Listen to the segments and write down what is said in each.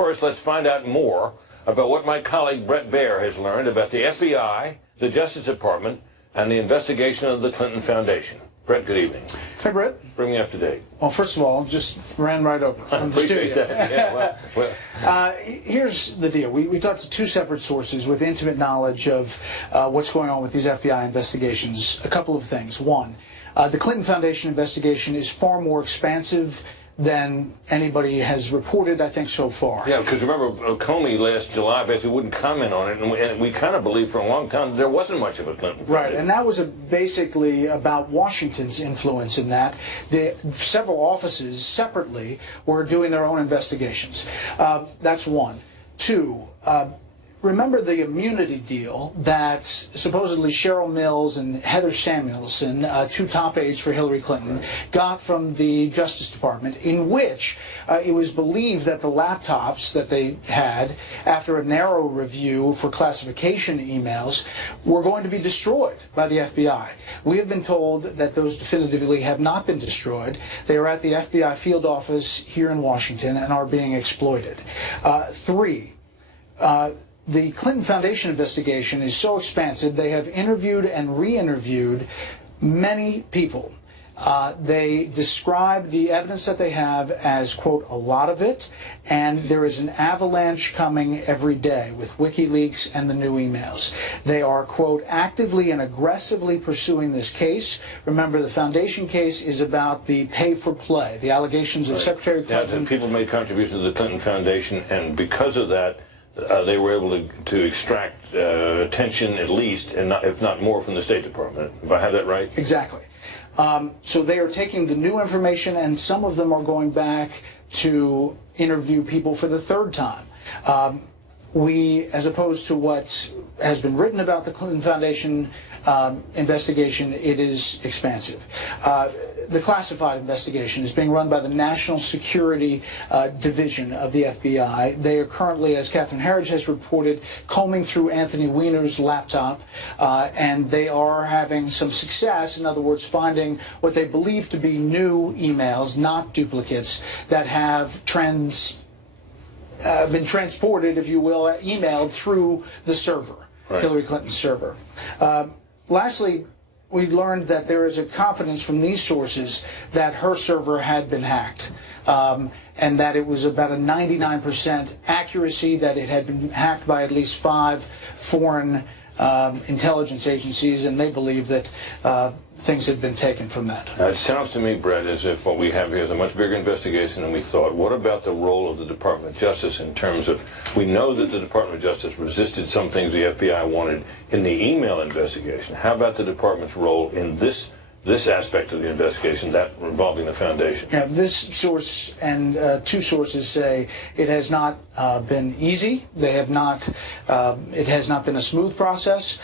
first, let's find out more about what my colleague Brett Baier has learned about the FBI, the Justice Department, and the investigation of the Clinton Foundation. Brett, good evening. Hey, Brett. Bring me up to date. Well, first of all, just ran right over from the studio. Appreciate that. Yeah, well. Here's the deal. We talked to two separate sources with intimate knowledge of what's going on with these FBI investigations. A couple of things. One, the Clinton Foundation investigation is far more expansive than anybody has reported, I think, so far. Yeah, because remember, Comey last July basically wouldn't comment on it, and we kind of believed for a long time that there wasn't much of a Clinton. Right, and that was basically about Washington's influence in that. Several offices separately were doing their own investigations. That's one. Two, remember the immunity deal that supposedly Cheryl Mills and Heather Samuelson, two top aides for Hillary Clinton, got from the Justice Department, in which it was believed that the laptops that they had, after a narrow review for classification emails, were going to be destroyed by the FBI. We have been told that those definitively have not been destroyed. They are at the FBI field office here in Washington and are being exploited. Three, the Clinton Foundation investigation is so expansive, they have interviewed and re-interviewed many people. They describe the evidence that they have as, quote, a lot of it, and there is an avalanche coming every day with WikiLeaks and the new emails. They are, quote, actively and aggressively pursuing this case. Remember, the Foundation case is about the pay for play, the allegations of Secretary Clinton. Yeah, people made contributions to the Clinton Foundation, and because of that, they were able to extract attention, at least, and not, if not more, from the State Department. If I have that right? Exactly. So they are taking the new information, and some of them are going back to interview people for the third time. As opposed to what has been written about the Clinton Foundation investigation, it is expansive. The classified investigation is being run by the National Security Division of the FBI. They are currently, as Catherine Herridge has reported, combing through Anthony Weiner's laptop, and they are having some success, in other words, finding what they believe to be new emails, not duplicates, that have been transported, if you will, emailed through the server, right. Hillary Clinton's server. Lastly, we learned that there is a confidence from these sources that her server had been hacked, and that it was about a 99% accuracy, that it had been hacked by at least 5 foreign intelligence agencies, and they believe that things had been taken from that. It sounds to me, Brett, as if what we have here is a much bigger investigation than we thought. What about the role of the Department of Justice in terms of, we know that the Department of Justice resisted some things the FBI wanted in the email investigation. How about the Department's role in this aspect of the investigation, that involving the Foundation? Yeah, this source and two sources say it has not been easy. They have not. It has not been a smooth process.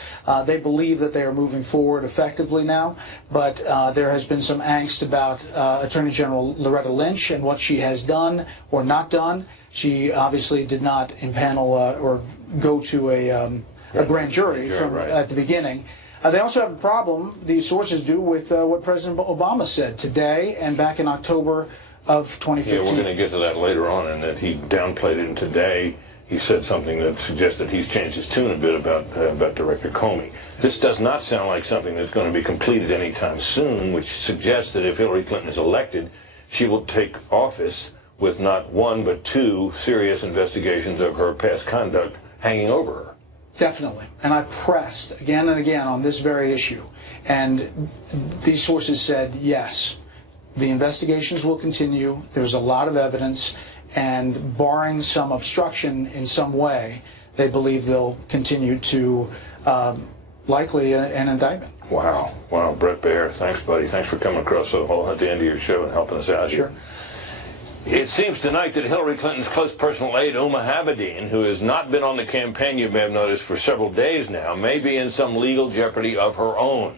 They believe that they are moving forward effectively now, but there has been some angst about Attorney General Loretta Lynch and what she has done or not done. She obviously did not impanel or go to a grand jury at the beginning. They also have a problem, these sources do, with what President Obama said today and back in October of 2015. Yeah, we're going to get to that later on, and that he downplayed it, and today he said something that suggests that he's changed his tune a bit about Director Comey. This does not sound like something that's going to be completed anytime soon, which suggests that if Hillary Clinton is elected, she will take office with not one but 2 serious investigations of her past conduct hanging over her. Definitely. And I pressed again and again on this very issue. And these sources said, yes, the investigations will continue. There's a lot of evidence. And barring some obstruction in some way, they believe they'll continue to likely an indictment. Wow. Wow. Brett Baier, thanks, buddy. Thanks for coming across at the end of your show and helping us out here. Sure. It seems tonight that Hillary Clinton's close personal aide, Uma Abedin, who has not been on the campaign, you may have noticed, for several days now, may be in some legal jeopardy of her own.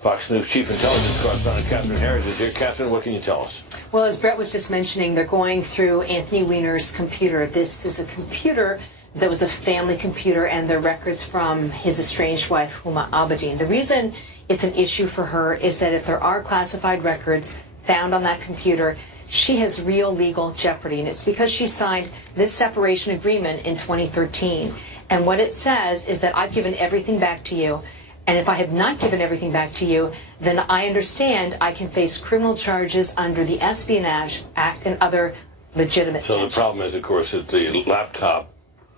Fox News Chief Intelligence Correspondent Catherine Herridge is here. Catherine, what can you tell us? Well, as Brett was just mentioning, they're going through Anthony Weiner's computer. This is a computer that was a family computer, and the records from his estranged wife, Uma Abedin. The reason it's an issue for her is that if there are classified records found on that computer, she has real legal jeopardy, and it's because she signed this separation agreement in 2013. And what it says is that I've given everything back to you, and if I have not given everything back to you, then I understand I can face criminal charges under the Espionage Act and other legitimate statutes. So the problem is, of course, that the laptop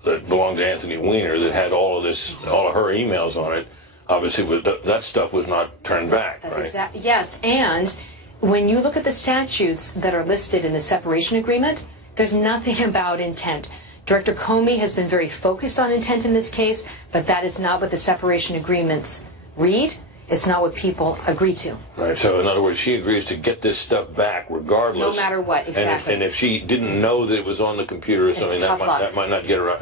that belonged to Anthony Weiner that had all of her emails on it, obviously that stuff was not turned back, That's right? exactly, yes, and when you look at the statutes that are listed in the separation agreement, there's nothing about intent. Director Comey has been very focused on intent in this case, but that is not what the separation agreements read. It's not what people agree to. Right, so in other words, she agrees to get this stuff back regardless. No matter what, exactly. And if she didn't know that it was on the computer or something, that might not get her, off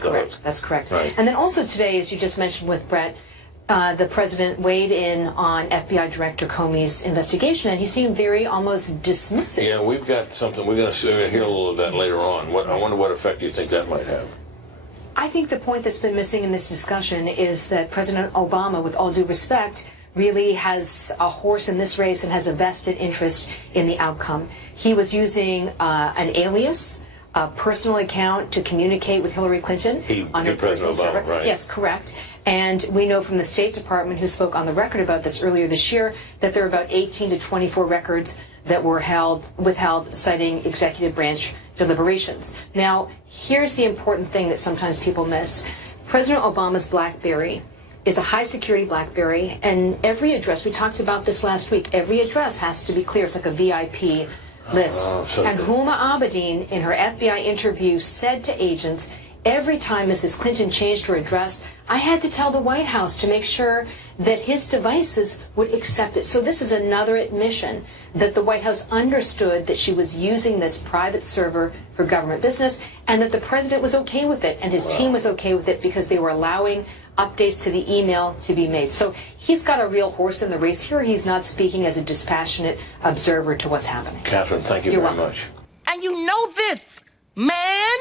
the hook. That's correct. Right. And then also today, as you just mentioned with Brett, the president weighed in on FBI Director Comey's investigation, and he seemed very almost dismissive. Yeah, we've got something. We're going to hear a little of that later on. I wonder what effect you think that might have. I think the point that's been missing in this discussion is that President Obama, with all due respect, really has a horse in this race and has a vested interest in the outcome. He was using an alias, a personal account to communicate with Hillary Clinton on her personal server. Right. Yes, correct. And we know from the State Department, who spoke on the record about this earlier this year, that there are about 18 to 24 records that were withheld, citing executive branch deliberations. Now, here's the important thing that sometimes people miss. President Obama's BlackBerry is a high-security BlackBerry, and every address, we talked about this last week, every address has to be clear. It's like a VIP list. And Huma Abedin, in her FBI interview, said to agents, every time Mrs. Clinton changed her address, I had to tell the White House to make sure that his devices would accept it. So this is another admission that the White House understood that she was using this private server for government business, and that the president was okay with it, and his team was okay with it, because they were allowing updates to the email to be made. So he's got a real horse in the race here. He's not speaking as a dispassionate observer to what's happening. Catherine, thank you very much. And you know this, man.